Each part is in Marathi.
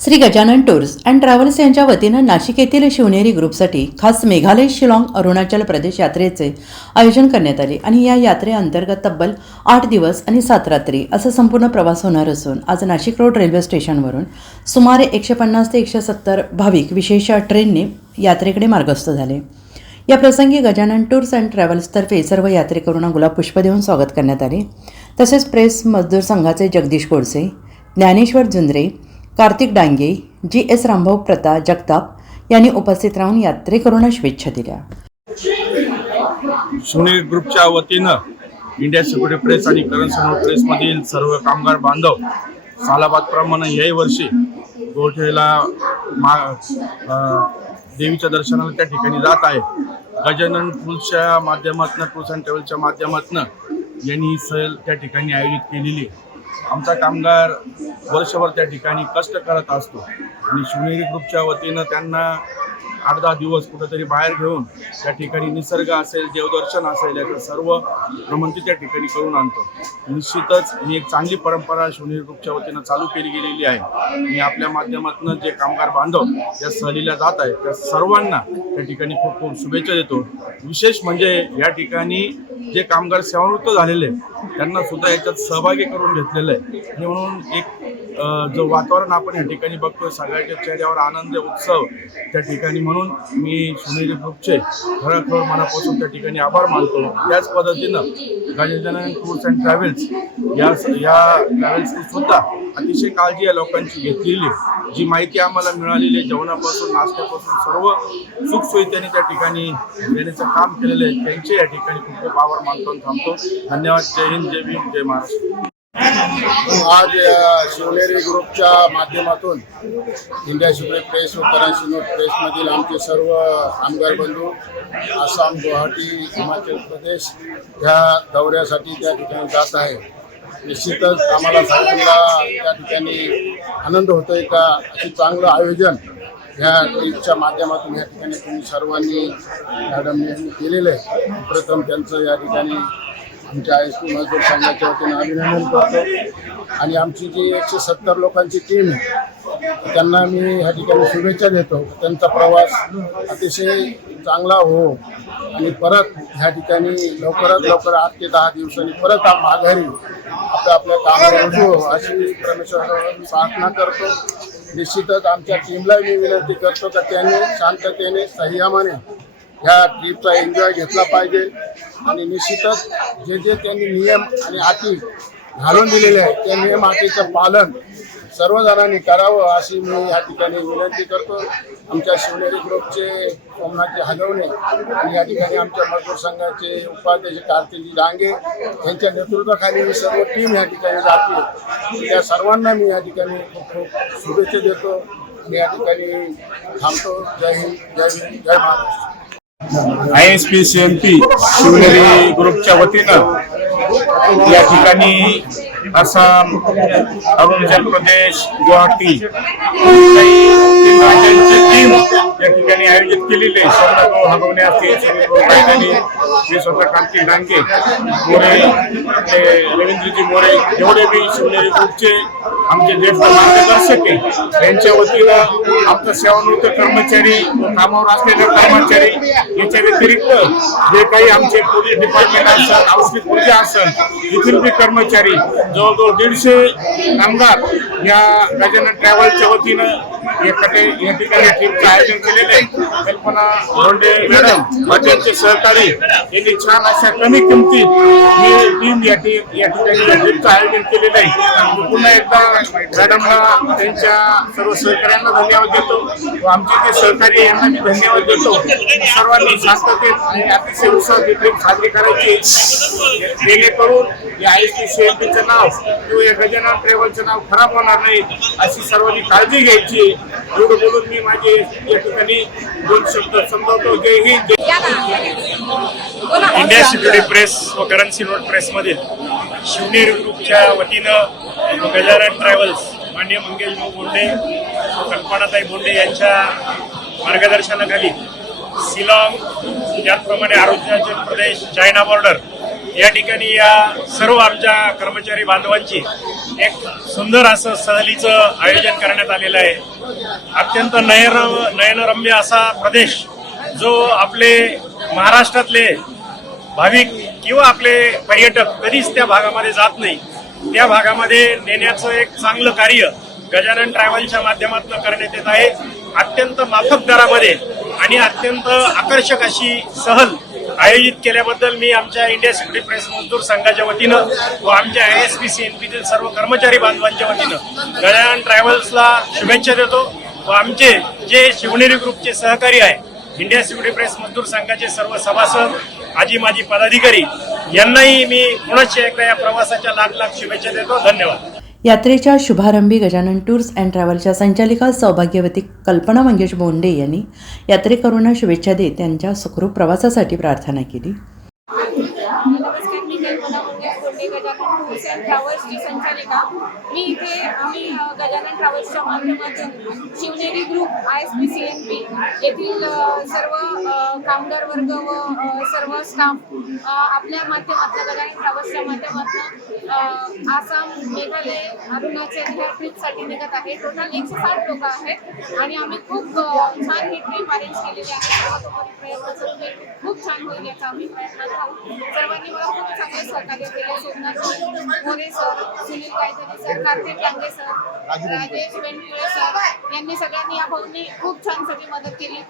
Shri Gajanan tours and travels यांच्या वतीनं नाशिक येथील शिवनेरी ग्रुपसाठी खास मेघालय शिलाँग अरुणाचल प्रदेश यात्रेचे आयोजन करण्यात आले आणि या यात्रेअंतर्गत तब्बल आठ दिवस आणि सात रात्री असा संपूर्ण प्रवास होणार असून आज नाशिक रोड रेल्वे स्टेशनवरून सुमारे एकशे पन्नास ते एकशे सत्तर भाविक विशेष ट्रेनने यात्रेकडे मार्गस्थ झाले. या प्रसंगी गजानन टूर्स अँड ट्रॅव्हल्सतर्फे सर्व यात्रेकरूंना गुलाब पुष्प देऊन स्वागत करण्यात आले. तसेच प्रेस मजदूर संघाचे जगदीश गोडसे ज्ञानेश्वर जुंद्रे कार्तिक डांगे जी एस रामभाऊ प्रता जगताप यांनी उपस्थित राहून यात्रेकरूंना शुभेच्छा दिल्या. सुनील ग्रुपच्या वतीनं इंडिया सिक्युरिटी प्रेस आणि करण सनोर प्रेसमधील सर्व कामगार बांधव सालाबादप्रमाणे याही वर्षी गोठेला मा देवीच्या दर्शनाला त्या ठिकाणी जात आहे. गजानन टूल्सच्या माध्यमातून टूल्स अँड ट्रॅव्हल्सच्या माध्यमातून यांनी सहल त्या ठिकाणी आयोजित केलेली आहे. आमचा कामगार वर्षभर त्या ठिकाणी कष्ट करत असतो. आणि शिवनेरी ग्रुपच्या वतीनं त्यांना आठ दहा दिवस कुठेतरी बाहेर घेऊन त्या ठिकाणी निसर्ग असेल देवदर्शन असेल याचं सर्व भ्रमंती त्या ठिकाणी करून आणतो. निश्चितच ही एक चांगली परंपरा शिवनेरी ग्रुपच्या वतीनं चालू केली गेलेली आहे. मी आपल्या माध्यमातून जे कामगार बांधव या सहलीला जात आहेत त्या सर्वांना त्या ठिकाणी खूप खूप शुभेच्छा देतो. विशेष म्हणजे या ठिकाणी जे कामगार सेवानिवृत्त झालेले त्यांना सुद्धा याच्यात सहभागी करून घेतलेलं आहे. आणि म्हणून एक जो वातावरण आपण या ठिकाणी बघतोय सगळ्याच्या चेहऱ्यावर आनंद उत्सव त्या ठिकाणी म्हणून मी सुनील ग्रुपचे खरोखर मनापासून त्या ठिकाणी आभार मानतो. त्याच पद्धतीनं गजानन टूर्स अँड ट्रॅव्हल्स या या ट्रॅव्हल्सनी सुद्धा अतिशय काळजी या लोकांची घेतलेली. जी माहिती आम्हाला मिळालेली आहे जेवणापासून नाश्त्यापासून सर्व सुखसुविधांनी त्या ठिकाणी देण्याचं काम केलेलं आहे. त्यांचे या ठिकाणी खूप खूप आभार मानतो आणि थांबतो. धन्यवाद. जय हिंद जय भीम जय महाराष्ट्र. हो, आज शिवनेरी ग्रुपच्या माध्यमातून इंडिया शिवनेरी प्रेस व करण प्रेसमधील आमचे सर्व आमदार बंधू आसाम गुवाहाटी हिमाचल प्रदेश ह्या दौऱ्यासाठी त्या ठिकाणी जात आहे. निश्चितच आम्हाला सर्वांना त्या ठिकाणी आनंद होतो आहे का? अशी चांगलं आयोजन ह्या ट्रीपच्या माध्यमातून या ठिकाणी तुम्ही सर्वांनी मॅडम केलेलं आहे. प्रथम त्यांचं या ठिकाणी आमच्या हायस्कूल मजदूर संघाच्या वतीनं अभिनंदन करतो आणि आमची जी एकशे सत्तर लोकांची टीम आहे त्यांना मी ह्या ठिकाणी शुभेच्छा देतो. त्यांचा प्रवास अतिशय चांगला हो. आणि परत ह्या ठिकाणी लवकरात लवकर आठ ते दहा दिवसांनी परत माघारी आपल्या आपल्या कामावर रुजू हो. अशी परमेश्वर प्रार्थना करतो. निश्चितच आमच्या टीमला मी विनंती करतो का त्यांनी शांततेने संयमाने ह्या ट्रीपचा एन्जॉय घेतला पाहिजे. आणि निश्चितच जे जे त्यांनी नियम आणि अटी घालून दिलेले आहेत त्या नियम अटीचं पालन सर्वजणांनी करावं अशी मी या ठिकाणी विनंती करतो. आमच्या शिवनेरी ग्रुपचे सोमनाथजी हलवणे आणि या ठिकाणी आमच्या मजदूर संघाचे उपाध्यक्ष कार्तिकजी डांगे यांच्या नेतृत्वाखाली मी सर्व टीम या ठिकाणी जाते. त्या सर्वांना मी या ठिकाणी खूप खूप शुभेच्छा देतो मी या ठिकाणी थांबतो. जय हिंद जय भीम जय Maharashtra. I S P C M P Shivneri ग्रुपच्या वतीनं या ठिकाणी आसाम अरुणाचल प्रदेश गुवाहाटी टीम या ठिकाणी आयोजित केलेले आहे. हगवणे असतील मी स्वतः कांती डांगे मोरे रवींद्रजी मोरे एवढे बी शिवनेरी ग्रुपचे आमचे ज्येष्ठ मार्गदर्शक आहे. यांच्या वतीनं आमचा सेवानिवृत्त कर्मचारी कामावर असलेले कर्मचारी याच्या व्यतिरिक्त जे काही आमचे पोलीस डिपार्टमेंट असेल औषध ऊर्जा असेल इथून जे कर्मचारी जवळजवळ दीडशे कामगार या गजानन ट्रॅव्हलच्या वतीनं या कटे- या ठिकाणी ट्रिपचं आयोजन केलेलं आहे. कल्पना धोंडे मॅडम त्यांचे सहकारी यांनी छान अशा कमी किमतीत ही टीम या ठिकाणी या आयोजन केलेलं आहे. पुन्हा एकदा मॅडमला त्यांच्या सर्व सहकार्यांना धन्यवाद देतो. आमचे जे सहकारी यांना मी धन्यवाद देतो. सर्वांनी शांततेत आणि अतिशय उत्साहात ही साजरी करायची. जेणेकरून या आय टी सी एम पीचं नाव किंवा या गजानन ट्रॅव्हलचं नाव खराब होणार नाही अशी सर्वांनी काळजी घ्यायची. एवढं बोलून मी माझे या ठिकाणी दोन शब्द समजावतो. जय हिंद इंडिया सिक्युरिटी प्रेस व करन्सी नोट प्रेसमधील शिवनेरी ग्रुपच्या वतीनं गजानन ट्रॅव्हल्स मान्य मंगेश भाऊ बोंडे व कल्पनाताई बोंडे यांच्या मार्गदर्शनाखाली शिलाँग त्याचप्रमाणे अरुणाचल प्रदेश चायना बॉर्डर या ठिकाणी या सर्व आमच्या कर्मचारी बांधवांची एक सुंदर असं सहलीचं आयोजन करण्यात आलेलं आहे. अत्यंत नयन नयनरम्य असा प्रदेश जो आपले महाराष्ट्रातले भाविक किंवा आपले पर्यटक कधीच त्या भागामध्ये जात नाही. त्या भागामध्ये नेण्याचं एक चांगलं कार्य गजानन ट्रॅव्हलच्या माध्यमातून करण्यात येत आहे. अत्यंत माफक दरामध्ये आणि अत्यंत आकर्षक अशी सहल आयोजित केल्याबद्दल मी आमच्या इंडिया सिक्युरिटी प्रेस मजदूर संघाच्या वतीनं व आमच्या I S P C N पीतील सर्व कर्मचारी बांधवांच्या वतीनं गजानन ट्रॅव्हल्सला शुभेच्छा देतो व आमचे जे शिवनेरी ग्रुपचे सहकारी आहे इंडिया सिक्युरिटी प्रेस मजदूर संघाचे सर्व सभासद आजी माजी पदाधिकारी यांनाही मी पुनश्च एकदा या प्रवासाच्या लाख लाख शुभेच्छा देतो. धन्यवाद. यात्रेच्या शुभारंभी गजानन टूर्स अँड ट्रॅव्हलच्या संचालिका सौभाग्यवती कल्पना मंगेश बोंडे यांनी यात्रेकरूंना शुभेच्छा देत त्यांच्या सुखरूप प्रवासासाठी प्रार्थना केली. ट्रॅव्हल्सची संचालिका. मी इथे आम्ही गजानन ट्रॅव्हल्सच्या माध्यमातून Shivneri group I S P C N P येथील सर्व कामगार वर्ग व सर्व स्टाफ आपल्या माध्यमातून गजानन ट्रॅव्हल्सच्या माध्यमातून आसाम मेघालय अरुणाचल ह्या ट्रिपसाठी निघत आहे. टोटल एकशे साठ लोक आहेत आणि आम्ही खूप छान ही ट्रिप अरेंज केलेली आहे. खूप छान होईल याचा आम्ही प्रयत्न करू. सर्वांनी मला खूप चांगले सहकार्य केले. Somnath More sir Sunil Gaydhani sir Kartik Lange sir Rajesh Venpure sir यांनी सगळ्यांनी या भाऊंनी खूप छान सगळी मदत केली.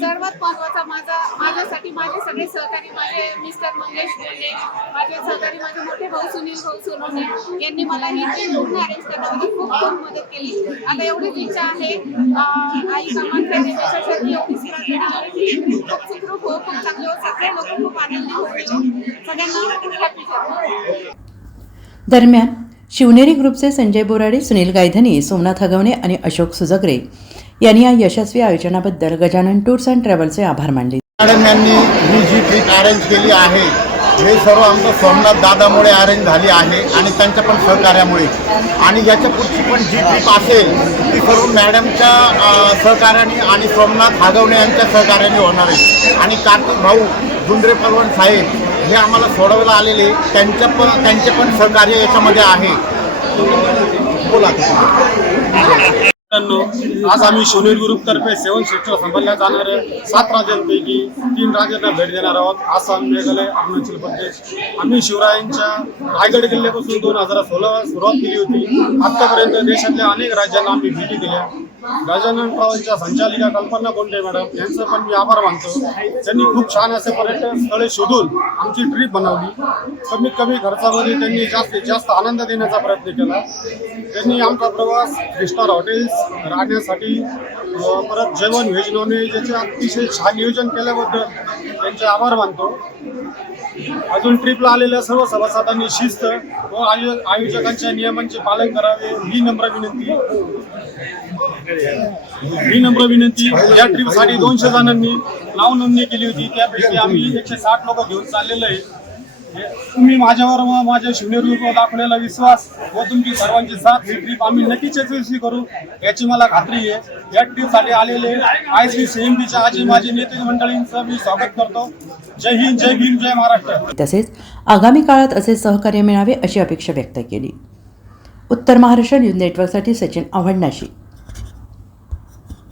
सर्वात महत्त्वाचा माझा माझ्यासाठी माझे सगळे सहकारी माझे मिस्टर मंगेश बोंडे माझे सहकारी माझे मोठे भाऊ सुनील भाऊ सोनवणे यांनी मला ही पूर्ण अरेंज करण्यामध्ये खूप खूप मदत केली. आता एवढीच इच्छा आहे आई कामांच्या देशासाठी ही trip खूप सुखरूप हो खूप चांगले हो सगळे लोक खूप आनंदी होऊ सगळ्यांना हॅपी दरम्यान शिवनेरी ग्रुपचे संजय बोराडे सुनील गायधनी सोमनाथ हगवणे आणि अशोक सुजगरे यांनी या यशस्वी आयोजनाबद्दल गजानन टूर्स अँड ट्रॅव्हलचे आभार मानले. मॅडम यांनी ही जी ट्रिप अरेंज केली आहे हे सर्व आमचं सोमनाथ दादामुळे अरेंज झाली आहे आणि त्यांच्या पण सहकार्यामुळे. आणि याच्या पुढची पण जी ट्रिप असेल ती सर्व मॅडमच्या सहकार्याने आणि सोमनाथ हागवणे यांच्या सहकार्याने होणार आहे. आणि कार्तिक भाऊ गुंडरे पलवण साहेब हे आम्हाला सोडवायला आलेले त्यांच्या पण त्यांचे पण सहकार्य याच्यामध्ये आहे. बोला आज आम्ही सुनील ग्रुपतर्फे सेवन सिस्टर संभालल्या जाणाऱ्या सात राज्यांपैकी तीन राज्यांना भेट देणार आहोत. आसाम मेघालय अरुणाचल प्रदेश. आम्ही शिवरायांच्या रायगड किल्ल्यापासून दोन हजार सोळा सुरुवात केली होती. आतापर्यंत देशातल्या अनेक राज्यांना आम्ही भेटी दिल्या. गजानन ट्रॅव्हलच्या संचालिका कल्पना कोंडे मॅडम यांचं पण मी आभार मानतो. त्यांनी खूप छान असे पर्यटन स्थळे शोधून आमची ट्रिप बनवली. कमीत कमी खर्चामध्ये त्यांनी जास्तीत जास्त आनंद देण्याचा प्रयत्न केला. त्यांनी आमचा प्रवास थ्री स्टार हॉटेल्स राहण्यासाठी परत जेवण व्हेज नॉन व्हेज याचे अतिशय छान नियोजन केल्याबद्दल त्यांचे आभार मानतो. अजून ट्रिपला आलेल्या सर्व सभासदांनी शिस्त व आयोजकांच्या नियमांचे पालन करावे ही नम्र विनंती. ही नम्र विनंती. या ट्रिपसाठी दोनशे जणांनी नाव नोंदणी केली होती. त्यापैकी आम्ही एकशे साठ लोक घेऊन चाललेलो आहे. तुम्ही माझ्यावर व माझ्या शिवनेरीवर दाखवलेला विश्वास व तुमची सर्वांची साथ ही ट्रीप आम्ही नक्कीच यशस्वी करू याची मला खात्री आहे. या ट्रीपसाठी आलेले आय सी सी एम पीच्या आजी माजी नेते मंडळींचं मी स्वागत करतो. जय हिंद जय भीम जय महाराष्ट्र. तसेच आगामी काळात असे सहकार्य मिळावे अशी अपेक्षा व्यक्त केली. उत्तर महाराष्ट्र न्यूज नेटवर्कसाठी सचिन आव्हाड नाशिक.